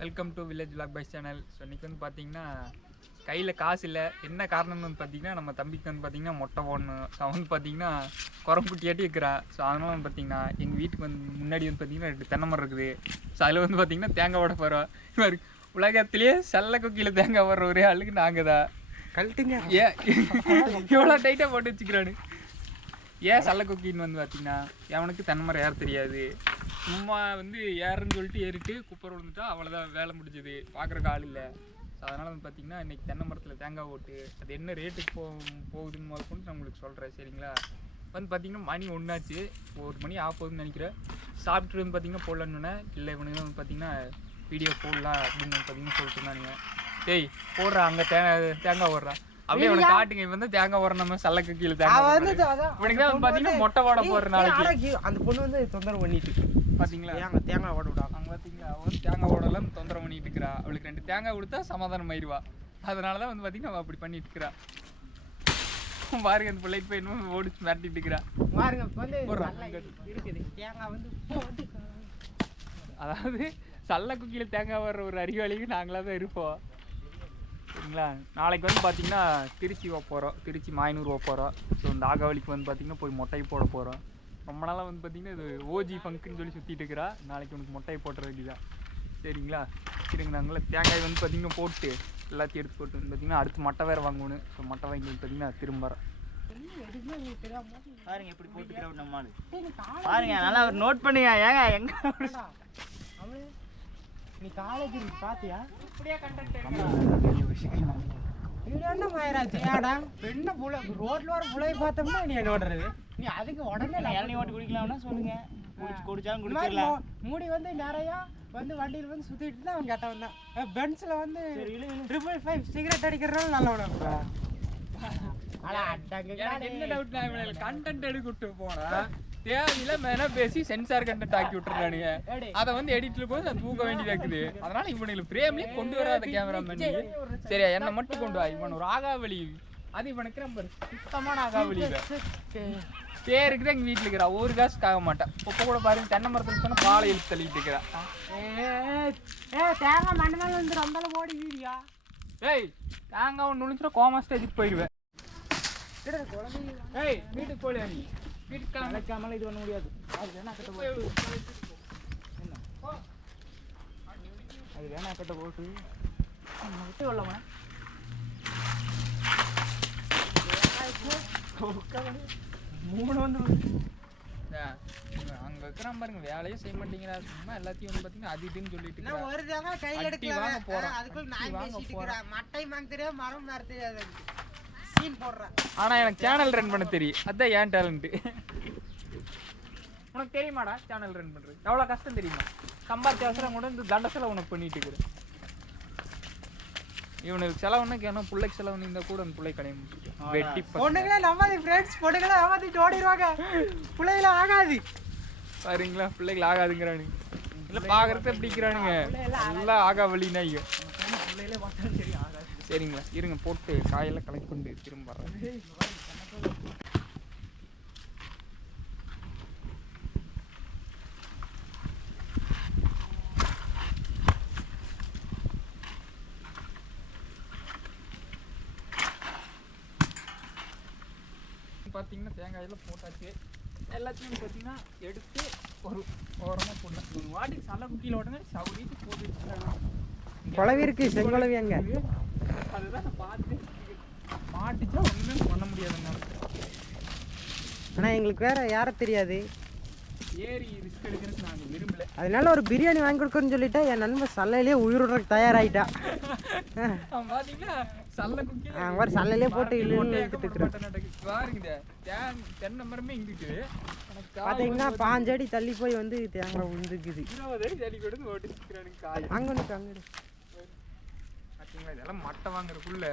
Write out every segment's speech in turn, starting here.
Welcome to village vlog by channel. So இன்றைக்கி வந்து பார்த்தீங்கன்னா கையில் காசு இல்லை. என்ன காரணம்னு வந்து பார்த்தீங்கன்னா நம்ம தம்பிக்கு வந்து பார்த்தீங்கன்னா மொட்டை போடணும். ஸோ அவன் வந்து பார்த்தீங்கன்னா குரங்குட்டியாட்டி இருக்கிறான். ஸோ அதனால வந்து பார்த்தீங்கன்னா எங்கள் வீட்டுக்கு வந்து முன்னாடி வந்து பார்த்தீங்கன்னா 2 தென்னை மரம் இருக்குது. ஸோ அதில் வந்து பார்த்தீங்கன்னா தேங்காய் ஓட போகிறோம். இவர் உலகத்துலேயே செல்ல கொக்கியில் தேங்காய் ஓடுற ஒரே ஆளுக்கு நாங்கள் தான். கழட்டுங்க. ஏன் இவ்வளோ டைட்டாக போட்டு வச்சுக்கிறானு? ஏன் சல்ல கொக்கின்னு வந்து பார்த்தீங்கன்னா அவனுக்கு தென்னை மரம் ஏற தெரியாது. சும்மா வந்து ஏறுன்னு சொல்லிட்டு ஏறிட்டு குப்பரை விழுந்துட்டா அவ்வளோதான், வேலை முடிஞ்சது. பார்க்குறக்கு ஆள் இல்லை. ஸோ அதனால் வந்து பார்த்திங்கன்னா இன்றைக்கி தென்னை மரத்தில் தேங்காய் ஓட்டு அது என்ன ரேட்டுக்கு போகுதுன்னு முதற்கொண்டு நான் உங்களுக்கு சொல்கிறேன், சரிங்களா? வந்து பார்த்திங்கன்னா மணி 1 ஆச்சு, 1 மணி ஆகுதுன்னு நினைக்கிறேன். சாப்பிட்டு வந்து பார்த்திங்கன்னா போடலான்னு இல்லை, இவனுக்கு வந்து பார்த்திங்கன்னா வீடியோ போடலாம் அப்படின்னு வந்து பார்த்திங்கன்னா சொல்லிட்டு இருந்தானுங்க. டேய் போடுறா, அங்கே தேங்காய் ஓடுறான் அப்படியே அவனை காட்டுங்க. இவன் வந்து தேங்காய் ஓடுற நம்ம சல்லக்கு கீழே தேங்காய் இவனுக்கு தான் வந்து பார்த்தீங்கன்னா மொட்டை ஓட போடுற நாளைக்கு அந்த பொண்ணு வந்து தொந்தரவு பண்ணிட்டு பார்த்தீங்களா? அங்கே தேங்காய் ஓட விடாங்க. அங்கே பார்த்தீங்களா அவன் வந்து தேங்காய் ஓடலாம் தொந்தரவு பண்ணிட்டு இருக்கிறா. அவளுக்கு 2 தேங்காய் கொடுத்தா சமாதானம் ஆயிடுவா. அதனால தான் வந்து பார்த்தீங்கன்னா அவள் அப்படி பண்ணிட்டு இருக்கிறா. பாருங்க அந்த பிள்ளைக்கு போய் இன்னும் ஓடிச்சு மிரட்டிட்டு இருக்கிறா. பாருங்க வந்து இருக்குது தேங்காய் வந்து அதாவது சல்ல குக்கியில் தேங்காய் வர்ற ஒரு அறிவாளிக்கு நாங்களாக தான் இருப்போம், சரிங்களா? நாளைக்கு வந்து பார்த்திங்கன்னா திருச்சி போகிறோம், திருச்சி மாயனூர் போகிறோம். ஸோ இந்த ஆகாவளிக்கு வந்து பார்த்திங்கன்னா போய் மொட்டை போட போகிறோம். ரொம்ப நாளாக வந்து பார்த்திங்கன்னா இது ஓஜி ஃபங்க்குன்னு சொல்லி சுற்றிட்டு இருக்கிறா. நாளைக்கு உனக்கு மொட்டை போட்டுற வேண்டியதான், சரிங்களா? சரிங்க. நாங்களே தேங்காய் வந்து பார்த்திங்கன்னா போட்டு எல்லாத்தையும் எடுத்து போட்டு வந்து பார்த்திங்கன்னா அடுத்து மட்டை வேறு வாங்கணும். ஸோ மட்டை வாங்கி வந்து பார்த்திங்கன்னா திரும்ப பாருங்க எப்படி போட்டுக்கிறோம் நம்ம பாருங்க, நல்லா ஒரு நோட் பண்ணுங்க. ஏங்க எங்க நீ காலேஜ் பாத்தியா? இப்படியே ரோட்ல வர புளைய பார்த்தோம்னா நீ ஓடுறது. நீ அதுக்கு உடனே இளநீ ஓட்டி குடிக்கலாம்னா சொல்லுங்க, குடிச்சாலும் குடிச்சிடலாம். மூடி வந்து நிறைய வந்து வண்டியில் வந்து சுத்திட்டு தான் அவன் கேட்டவன் தான். பென்ஸ்ல வந்து 555 சிகரெட் அடிக்கிறதுனால நல்லவனா. என்ன டவுட், நான் இவனை கண்டென்ட் எடுக்கிட்டு போனேன் தேவையில்ல மேலே பேசி சென்சார் கண்டென்ட் ஆக்கி விட்டுறானுங்க. அதை வந்து எடிட்ல போது நான் தூக்க வேண்டியதா இருக்குது. அதனால இவனுக்கு பிரேம்லயே கொண்டு வராத கேமராமேன். சரியா, என்ன மட்டும் கொண்டு வா. இவன் ஒரு ஆகாவளி, அது இவனுக்கு ரொம்ப சுத்தமான ஆகாவளி. பேருக்கு தான் எங்க வீட்டுல இருக்கிறா, ஒரு காசுக்கு ஆக மாட்டான். இப்போ கூட பாருங்க தென்னை மரத்துல சொன்னா பாலை இழுத்து தள்ளிட்டு இருக்கிறா. தேங்காய் மண்ணால வந்து ரொம்ப ஓடி வீடியா. ஏய் தேங்காய் ஒன்று நுழிச்சுனா கோமா ஸ்டேஜுக்கு போயிடுவேன். ஏய் வீட்டுக்கு போலியா நீ? வீட்டுக்கு நினைக்காமல இது பண்ண முடியாது. அது வேணா கட்ட போட்டு என்ன அது வேணா கட்ட போட்டு விட்டு வரலாமா? மூணு வந்து அங்க இருக்கிறான் பாருங்க, வேலையே செய்ய மாட்டேங்கிறா. சும்மா எல்லாத்தையும் வந்து பாத்தீங்கன்னா அது இதுன்னு சொல்லிட்டு ஒரு தேங்காய் கையில் எடுக்கலாம் போறோம். அதுக்குள்ள நான் பேசிட்டு இருக்கேன். மட்டை மாங்க தெரியாது, மரம் மாற தெரியாது. ஆனா எனக்கு சேனல் ரன் பண்ண தெரியும், அதான் ஏன் டேலண்ட். உனக்கு தெரியுமாடா சேனல் ரன் பண்றது எவ்வளவு கஷ்டம் தெரியுமா? சம்பாதிச்ச அவசரம் கூட இந்த தண்ட செலவு உனக்கு பண்ணிட்டு இருக்கிறேன். இவனுக்கு செலவுன்னா கேணும், பிள்ளைக்கு செலவு இருந்தா கூட அந்த பிள்ளை கடையும் வெட்டி பொண்ணுங்களே நம்பாதி ஃப்ரெண்ட்ஸ், பொண்ணுங்களே ஏமாத்திட்டு ஓடிடுவாங்க. பிள்ளைகள ஆகாது பாருங்களா, பிள்ளைகள் ஆகாதுங்கிறானுங்க. இல்ல பாக்குறத பிடிக்கிறானுங்க எல்லாம் ஆகா வழினா. பிள்ளைகளே பார்த்தா தெரியும் ஆகாது. சரிங்களா, இருங்க போட்டு காயெல்லாம் கலெக்ட் பண்ணி திரும்ப பார்த்தீங்கன்னா தேங்காயெல்லாம் போட்டாச்சு. எல்லாத்தையும் பார்த்தீங்கன்னா எடுத்து ஒரு ஓரமாக போடலாம். ஒரு வாட்டிக்கு சல்ல குக்கியில் உடனே சவுடிட்டு போட்டு குழவி இருக்கு, செங்குழவி அங்க. அதுதான் நான் பார்த்து மாட்டிச்சா ஒன்றுமே பண்ண முடியாதுங்க. ஆனால் எங்களுக்கு வேற யாரும் தெரியாது, ஏறி ரிஸ்க் எடுக்கிறதுக்கு நாங்கள் விரும்பல. அதனால ஒரு பிரியாணி வாங்கி கொடுக்கணும்னு சொல்லிட்டா என் நண்பன் சல்லையிலேயே உயிரோடுறதுக்கு தயாராகிட்டா. பார்த்தீங்களா சல்ல குக்கி அவர் சல்லையிலே போட்டு இல்லைன்னு பாருங்க. தென்னை மரமே இங்கிட்டு பார்த்தீங்கன்னா 5 அடி தள்ளி போய் வந்து தேங்காய் விழுந்துக்குது. 20 அடி தள்ளி கொடுத்து ஓட்டி சுற்றுறானுங்க காய். அங்கே அங்கே பார்த்தீங்களா, இதெல்லாம் மட்டை வாங்குறதுக்குள்ள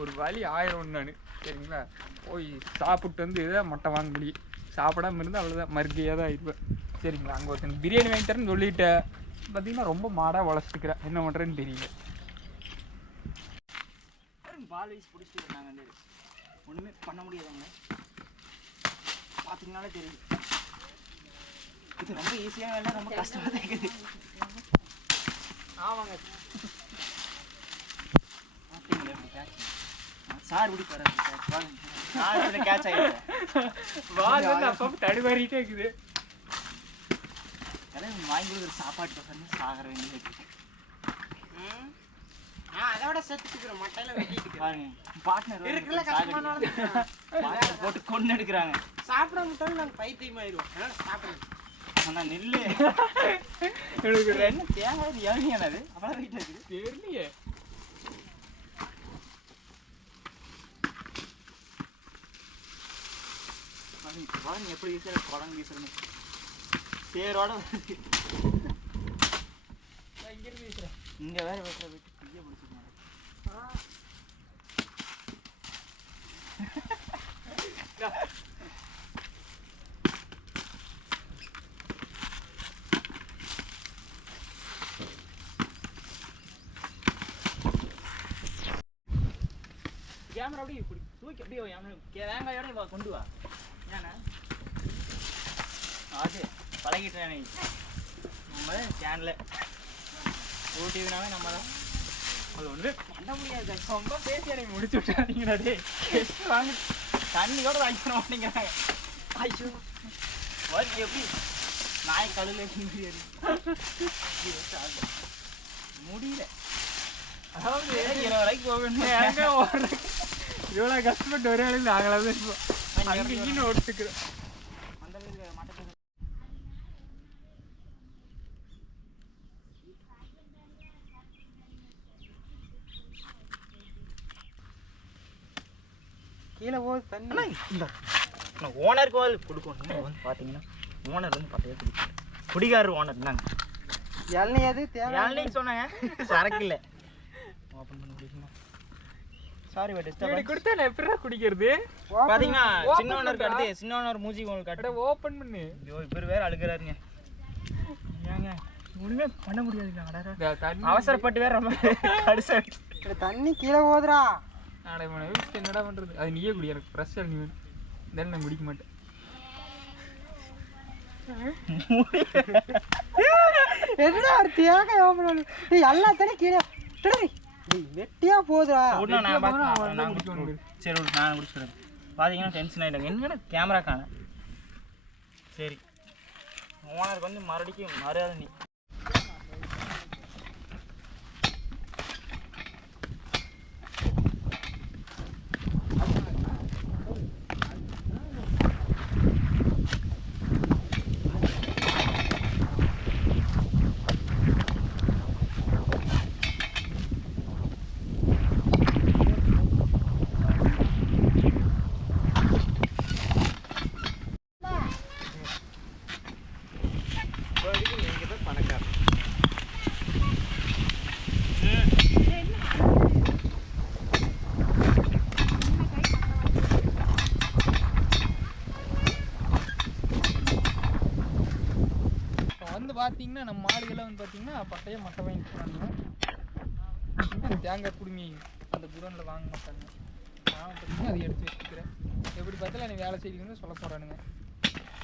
ஒரு வழி ஆயிரம் நான். சரிங்களா, போய் சாப்பிட்டு வந்து இதை மட்டை வாங்க முடியும். சாப்பிடாம இருந்து அவ்வளோதான், மறுக்கையாக தான் இருப்பேன். சரிங்களா, அங்கே ஒருத்தன் பிரியாணி வாங்கி தரேன்னு சொல்லிட்டேன். பார்த்தீங்கன்னா ரொம்ப மாடாக வளர்த்துக்கிறேன், என்ன பண்ணுறேன்னு தெரியல. பால் வீசி பிடிச்சிட்டு இருந்தாங்க, ஒன்றுமே பண்ண முடியாதுங்க. பார்த்தீங்கன்னாலே தெரியுது. இது ரொம்ப ஈஸியாக வேலை, ரொம்ப கஷ்டமாக தான் இருக்குது. ஆமாங்க. பார்த்தீங்களா எப்படி கேட்ச் சார் இப்படி போகிறாரு சார் சார் கேட்ச் ஆகிடுச்சு. பால் வந்து அப்பப்போ தடுமாறிட்டே இருக்குது. அதான் வாங்கி கொடுக்குற சாப்பாட்டு பசங்க சாகர வேண்டியது. நான் அதோட செத்துக்கிறேன், மட்டையில வெட்டிட்டு பாருங்க பார்ட்னர் இருக்குல்ல கஷ்டமான போட்டு கொண்டு எடுக்கிறாங்க. சாப்பிட மட்டும் நாங்கள் பைத்தியமாயிருவோம். சாப்பிடுறேன் ஆனால் நெல்லு எனக்கு என்ன தேவை எவ்வளோ அவ்வளோ வெயிட் இருக்குது தெரியலையே. பாருங்க எப்படி வீசுற குழம்பு வீசுறேன்னு சேரோட இங்கிருந்து வீசுறேன். இங்கே வேற வைக்கிற வீட்டு தீய பிடிச்சிருந்தாங்க. கேமரா அப்படியே இப்படி தூக்கி அப்படியே வேங்காயோட வா கொண்டு வா. ஏன்னா அது பழகிட்டேன் நம்ம சேனலில் ஓட்டினாவே நம்ம தான் அது ஒன்று பண்ண முடியாது. ரொம்ப பேசி எனக்கு முடிச்சு விட்டாதீங்கடா டே. வாங்க தண்ணி கூட வாங்கிக்கிற மாட்டேங்கிறாங்க. ஐயோ வரி எப்படி நாய் கழுவில் முடியாது முடியல. அதாவது 20 வரைக்கும் போகணும். எங்க ஓடுற இவ்வளோ கஷ்டப்பட்டு ஒரே ஆளுக்கு நாங்களாக தான் இருப்போம். அங்கே இங்கேன்னு ஓடிச்சுக்கிறோம். அந்த மாதிரி மட்டை கீழே போகுது தண்ணி. இல்லை ஓனருக்கு கொடுக்கணும். வந்து பார்த்தீங்கன்னா ஓனர் வந்து பார்த்தே குடிக்காரு குடிகாரு ஓனர் தாங்க. இளநீ அது தேவை. இளநீ சொன்னாங்க சரக்கு இல்லை. ஓப்பன் பண்ணி குடிக்கணும். சாரி பட் இப்படி கொடுத்தா நான் எப்படிடா குடிக்கிறது? பார்த்தீங்கன்னா சின்ன ஓனருக்கு அடுத்து சின்ன ஓனர் மூஞ்சி உங்களுக்கு கடை ஓப்பன் பண்ணு. ஐயோ இப்போ வேறு அழுகிறாருங்க. ஏங்க ஒன்றுமே பண்ண முடியாதுங்க. தண்ணி அவசரப்பட்டு வேற ரொம்ப கடிசா தண்ணி கீழே போகுதுடா. என்னடா பண்றது? அது நீயே குடி, எனக்கு ஃப்ரெஷ் நீ வேணும். தென் நான் குடிக்க மாட்டேன். என்னடா ஒரு தேங்காய் ஓப்பன் எல்லாத்தையும் கீழே வெட்டியா போகுதுடா. சரி நான் குடிச்சுடுறேன். பார்த்தீங்கன்னா டென்ஷன் ஆகிட்டாங்க. என்னடா கேமரா காண. சரி ஓனருக்கு வந்து மறுபடியும் மரியாதை நீ பார்த்தீங்கன்னா நம்ம மாடுகள்லாம் வந்து பார்த்தீங்கன்னா பட்டையாக மட்டை வாங்கிக்கிறாங்க. தேங்காய் குடுமி அந்த குடோனில் வாங்க மாட்டாங்க. நான் பார்த்தீங்கன்னா அதை எடுத்து வச்சுக்கிறேன். எப்படி பார்த்தாலும் எனக்கு வேலை செய்யணும்னு சொல்ல போகிறானுங்க.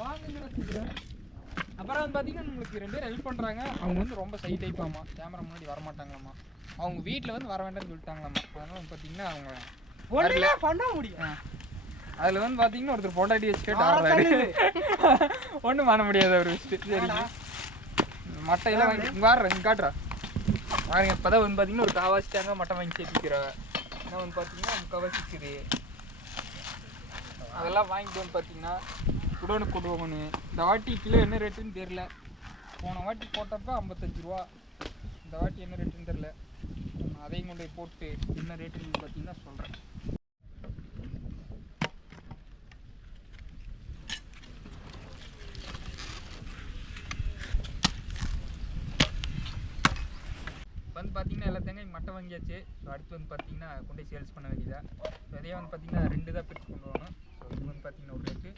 வாங்கன்னு வச்சுக்கிறேன். அப்புறம் வந்து பார்த்தீங்கன்னா நம்மளுக்கு 2 பேர் ஹெல்ப் பண்ணுறாங்க. அவங்க வந்து ரொம்ப சை டைப்பாமா, கேமரா முன்னாடி வரமாட்டாங்களாம்மா. அவங்க வீட்டில் வந்து வர வேண்டாம்னு சொல்லிட்டாங்களாம்மா. அதனால வந்து பார்த்தீங்கன்னா அவங்க ஒன்றுமே பண்ண முடியும். அதில் வந்து பார்த்தீங்கன்னா ஒருத்தர் பொண்டாட்டி வச்சு கேட்டு ஆடுறாரு. ஒன்றும் பண்ண முடியாது அவர் வச்சுட்டு. சரிங்க மட்டையெல்லாம் வாங்கி இங்கே வாடுறேன், இங்கே காட்டுறா பாருங்க. இப்போ தான் வந்து பார்த்தீங்கன்னா ஒரு காவாசி தேங்காய் மட்டை வாங்கி சேர்த்துக்கிறேன். ஏன்னா வந்து பார்த்தீங்கன்னா முக்கால்வாசி இருக்குது. அதெல்லாம் வாங்கிட்டு வந்து பார்த்தீங்கன்னா குடோனுக்கு கொடுவோம்னு. இந்த வாட்டி கிலோ என்ன ரேட்டுன்னு தெரில. போன வாட்டி போட்டப்போ 55 ரூபா. இந்த வாட்டி என்ன ரேட்டுன்னு தெரில. அதையும் கொண்டு போய் போட்டு என்ன ரேட்டுன்னு பார்த்தீங்கன்னா சொல்கிறேன். வந்து பார்த்தீங்கன்னா எல்லா தேங்காய் மட்டை வாங்கியாச்சு. ஸோ அடுத்து வந்து பார்த்தீங்கன்னா கொண்டு போய் சேல்ஸ் பண்ண வேண்டியதா. ஸோ அதே வந்து பார்த்தீங்கன்னா 2 தான் பிரித்து கொண்டு வரணும். ஸோ இது வந்து பார்த்தீங்கன்னா ஒரு ரேட்டு,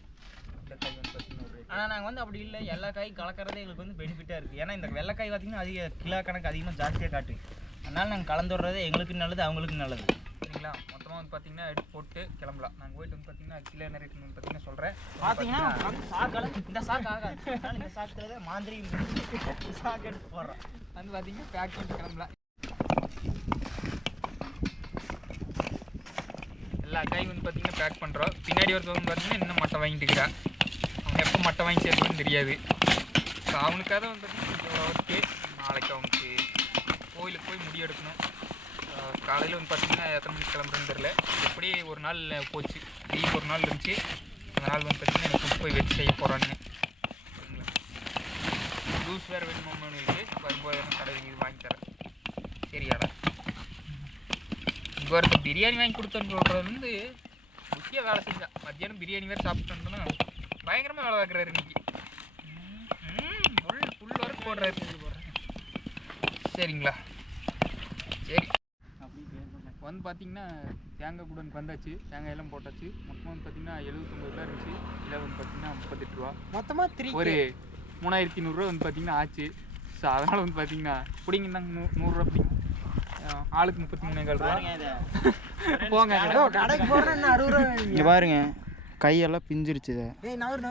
இந்த காய் வந்து பார்த்தீங்கன்னா ஒரு ரேட்டு. ஆனால் நாங்கள் வந்து அப்படி இல்லை, எல்லா காய் கலக்கிறதே எங்களுக்கு வந்து பெனிஃபிட்டாக இருக்குது. ஏன்னா இந்த வெள்ளைக்காய் பார்த்தீங்கன்னா அதிக கிலோ கணக்கு அதிகமாக ஜாஸ்தியாக காட்டு. அதனால் நாங்கள் கலந்து விடுறது எங்களுக்கு நல்லது, அவங்களுக்கு நல்லது. சரிங்களா. மொத்தமாக வந்து பார்த்தீங்கன்னா எடுத்து போட்டு கிளம்பலாம். நாங்கள் போயிட்டு வந்து பார்த்தீங்கன்னா கிலோ என்ன ரேட்டுன்னு வந்து பார்த்தீங்கன்னா சொல்கிறேன். பார்த்தீங்கன்னா சாக்கால இந்த சாக்கு ஆகாது. அதனால இந்த சாக்கில் மாந்திரி சாக்கு எடுத்து போடுறோம். வந்து பார்த்தீங்கன்னா பேக் பண்ணிட்டு கிளம்பலாம். எல்லா காயும் வந்து பார்த்தீங்கன்னா பேக் பண்ணுறோம். பின்னாடி ஒருத்தர் வந்து பார்த்தீங்கன்னா இன்னும் மட்டை வாங்கிட்டு இருக்கிறான். அவன் எப்போ மட்டை வாங்கி சேர்த்துன்னு தெரியாது. ஸோ அவனுக்காக வந்து பார்த்தீங்கன்னா ஒர்க்கு. நாளைக்கு அவனுக்கு கோயிலுக்கு போய் முடி எடுக்கணும். காலையில் வந்து பார்த்தீங்கன்னா எத்தனை மணிக்கு கிளம்புறேன்னு தெரில. எப்படியே ஒரு நாள் போச்சு. லீவ் ஒரு நாள் இருந்துச்சு. அந்த நாள் வந்து பார்த்தீங்கன்னா எனக்கு போய் வச்சு செய்ய போகிறானுங்க. சரிங்களா. ஜூஸ் வேறு வேணுமாங்களுக்கு வரும்போது என்ன கடையில் இது வாங்கி தரேன். சரியாடா. இங்கே ஒருத்தர் பிரியாணி வாங்கி கொடுத்தோன்னு சொல்கிறது வந்து முக்கிய வேலை செஞ்சான். மத்தியானம் பிரியாணி வேறு சாப்பிட்டு வந்தோன்னா பயங்கரமாக வேலை பார்க்குறாரு இன்னைக்கு. ஃபுல் ஒர்க் போடுறாரு. சரிங்களா. சரி வந்து பார்த்தீங்கன்னா தேங்காய் கூடனுக்கு வந்தாச்சு. தேங்காய் எல்லாம் போட்டாச்சு. மொத்தமாக வந்து பார்த்தீங்கன்னா 79 ரூபா இருந்துச்சு. கிலோ வந்து பார்த்தீங்கன்னா 38 ரூபா. மொத்தமாக ஒரு 3100 வந்து பார்த்தீங்கன்னா ஆச்சு. ஸோ அதனால் வந்து பார்த்தீங்கன்னா பிடிங்கன்னா 100 ரூபா பிடிங்க. ஆளுக்கு 33 ரூபா போங்க. கடைக்கு போகிறேன் 60 ரூபா. இங்கே பாருங்க கையெல்லாம் பிஞ்சிருச்சு. நவர்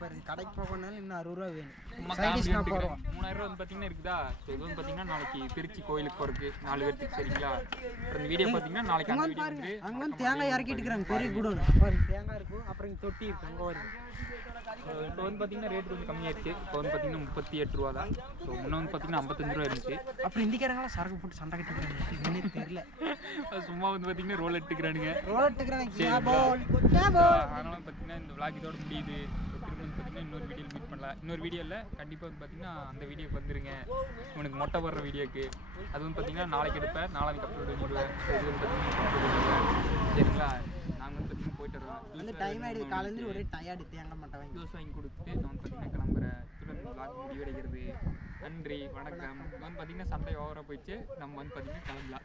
பாரு கடைக்கு போகணும்னாலும் இன்னும் 60 ரூபா வேணும். 3000 ரூபா வந்து பார்த்தீங்கன்னா இருக்குதா. ஸோ இது வந்து பார்த்தீங்கன்னா நாளைக்கு திருச்சி கோயிலுக்கு போகிறதுக்கு 4 பேருக்கு. சரிங்களா. அப்புறம் இந்த வீடியோ பார்த்தீங்கன்னா நாளைக்கு அந்த வீடியோ வந்து அங்கே வந்து தேங்காய் இறக்கிட்டு இருக்கிறாங்க. பெரிய குடோன் பாரு தேங்காய் இருக்கும். அப்புறம் இங்கே தொட்டி இருக்கு. அங்கே வரும். இப்போ வந்து பார்த்தீங்கன்னா ரேட் வந்து கம்மியாயிடுச்சு. இப்போ வந்து பார்த்தீங்கன்னா 38 ரூபா தான். ஸோ முன்னே வந்து பார்த்தீங்கன்னா 55 ரூபா இருந்துச்சு. அப்புறம் இந்திக்காரங்களாம் சரக்கு போட்டு சண்டை கட்டிக்கிறாங்க. என்னன்னு தெரியல. சும்மா வந்து பார்த்தீங்கன்னா ரோல் எடுத்துக்கிறானுங்க. ரோல் எடுத்துக்கிறாங்க. அதனால பார்த்தீங்கன்னா இந்த விளாக் இதோட முடியுது. திரும்ப வந்து பார்த்தீங்கன்னா இன்னொரு வீடியோவில் மீட் பண்ணலாம். இன்னொரு வீடியோவில் கண்டிப்பாக வந்து பார்த்தீங்கன்னா அந்த வீடியோக்கு வந்துருங்க. உனக்கு மொட்டை போடுற வீடியோக்கு அது வந்து பார்த்தீங்கன்னா நாளைக்கு எடுப்பேன். நாளைக்கு அப்லோட் பண்ணிடுவேன். இது வந்து பார்த்தீங்கன்னா சரிங்களா. நாங்கள் வந்து பார்த்தீங்கன்னா போயிட்டு வருவேன். வந்து டைம் ஆகிடுது. காலையில் ஒரே டயர்டு. தேங்காய் மட்டும் வாங்கி ஜூஸ் வாங்கி கொடுத்துட்டு நான் வந்து பார்த்தீங்கன்னா கிளம்புறேன். இதில் விளாக் முடிவடைகிறது. நன்றி வணக்கம். வந்து பார்த்தீங்கன்னா சண்டை ஓவராக போயிடுச்சு. நம்ம வந்து பார்த்தீங்கன்னா கிளம்பலாம்.